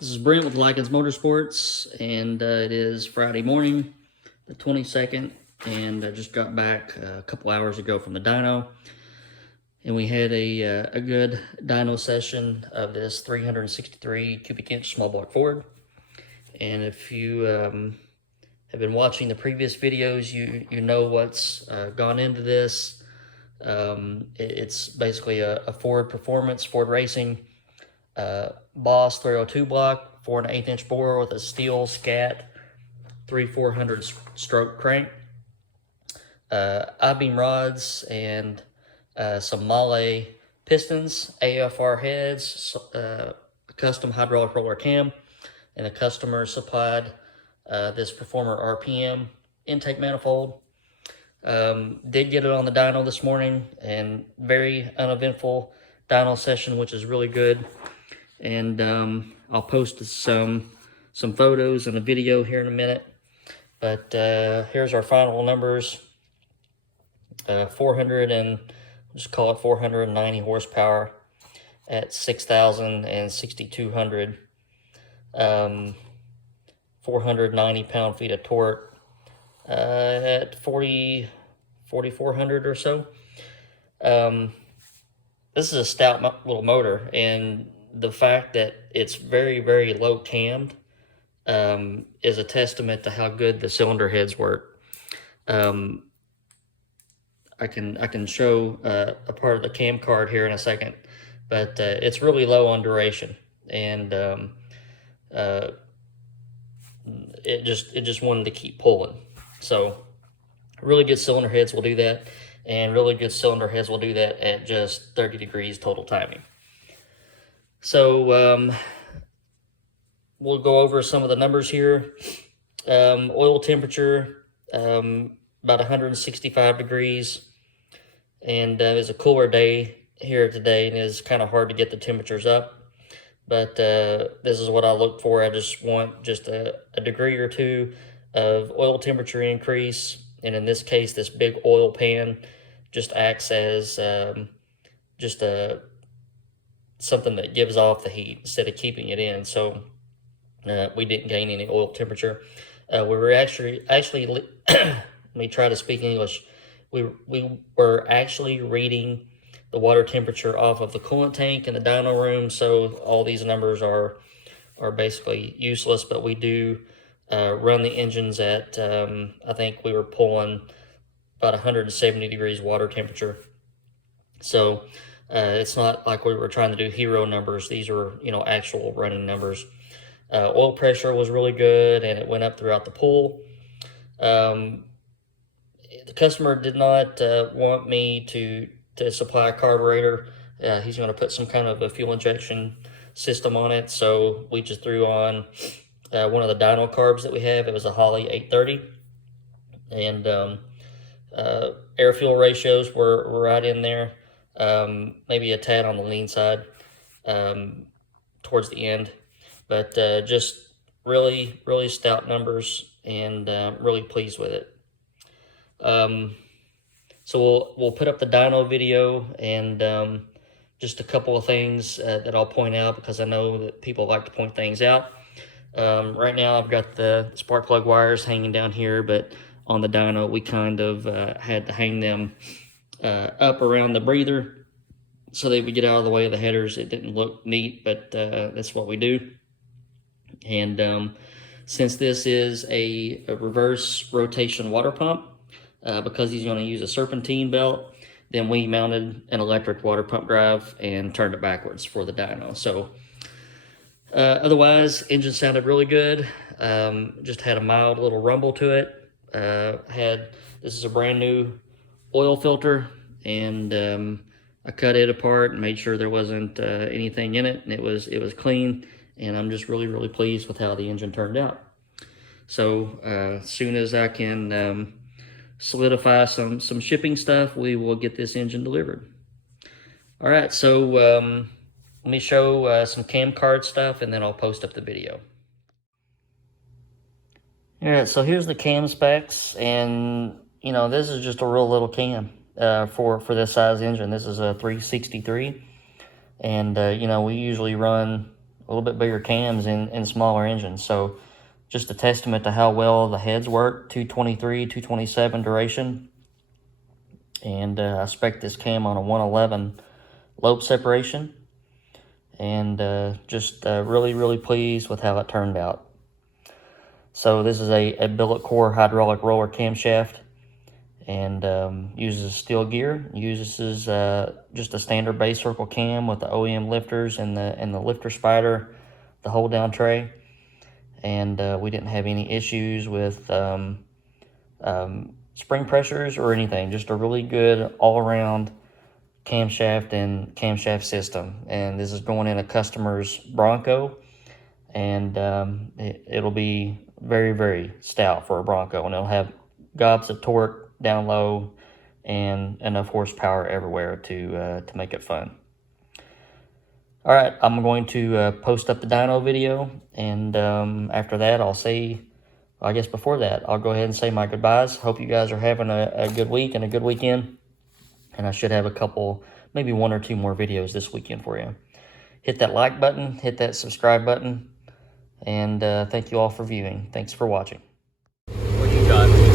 This is Brent with Lykins Motorsports, and it is Friday morning, the 22nd, and I just got back a couple hours ago from the dyno, and we had a good dyno session of this 363 cubic inch small block Ford. And if you have been watching the previous videos, you know what's gone into this. It's basically a Ford Performance, Ford Racing Boss 302 block, 4 1/8 inch bore with a steel scat 3400 stroke crank, I-beam rods, and some Mahle pistons, AFR heads, a custom hydraulic roller cam, and the customer supplied this Performer RPM intake manifold. Did get it on the dyno this morning, and very uneventful dyno session, which is really good. And I'll post some photos and a video here in a minute. But here's our final numbers. 490 horsepower at 6,000 and 6,200. 490 pound-feet of torque at 4,400 or so. This is a stout little motor, and the fact that it's very, very low cammed is a testament to how good the cylinder heads work. I can show a part of the cam card here in a second, but it's really low on duration, and it just wanted to keep pulling. So really good cylinder heads will do that, and really good cylinder heads will do that at just 30 degrees total timing. So we'll go over some of the numbers here. Oil temperature, about 165 degrees. And it's a cooler day here today, and it's kind of hard to get the temperatures up. But this is what I look for. I just want just a degree or two of oil temperature increase. And in this case, this big oil pan just acts as just something that gives off the heat instead of keeping it in. So we didn't gain any oil temperature. We were actually let me try to speak English. We were actually reading the water temperature off of the coolant tank in the dyno room, so all these numbers are basically useless, but we do run the engines at, I think we were pulling about 170 degrees water temperature. So it's not like we were trying to do hero numbers. These are, actual running numbers. Oil pressure was really good, and it went up throughout the pool. The customer did not want me to supply a carburetor. He's going to put some kind of a fuel injection system on it, so we just threw on one of the dyno carbs that we have. It was a Holley 830, and air fuel ratios were right in there. Maybe a tad on the lean side towards the end, but just really stout numbers, and really pleased with it. So we'll put up the dyno video, and just a couple of things that I'll point out, because I know that people like to point things out. Right now I've got the spark plug wires hanging down here, but on the dyno we kind of had to hang them up around the breather so they would get out of the way of the headers. It didn't look neat, but that's what we do. And since this is a reverse rotation water pump, because he's going to use a serpentine belt, then we mounted an electric water pump drive and turned it backwards for the dyno. So otherwise, engine sounded really good. Just had a mild little rumble to it. This is a brand new oil filter, and I cut it apart and made sure there wasn't anything in it, and it was clean, and I'm just really pleased with how the engine turned out. So as soon as I can solidify some shipping stuff, we will get this engine delivered. All right, so let me show some cam card stuff, and then I'll post up the video. All right, so here's the cam specs, and this is just a real little cam for this size engine. This is a 363, and we usually run little bit bigger cams in smaller engines. So just a testament to how well the heads work. 223, 227 duration. And I spec'd this cam on a 111 lobe separation. And just really pleased with how it turned out. So this is a billet core hydraulic roller camshaft, and uses steel gear. Uses just a standard base circle cam with the OEM lifters and the lifter spider, the hold down tray. And we didn't have any issues with spring pressures or anything. Just a really good all-around camshaft and camshaft system. And this is going in a customer's Bronco, and it'll be very stout for a Bronco, and it'll have gobs of torque down low and enough horsepower everywhere to make it fun. All right, I'm going to post up the dyno video, and after that, I guess before that, I'll go ahead and say my goodbyes. Hope you guys are having a good week and a good weekend, and I should have a couple, maybe 1 or 2 more videos this weekend for you. Hit that like button, hit that subscribe button, and thank you all for viewing. Thanks for watching. What you got?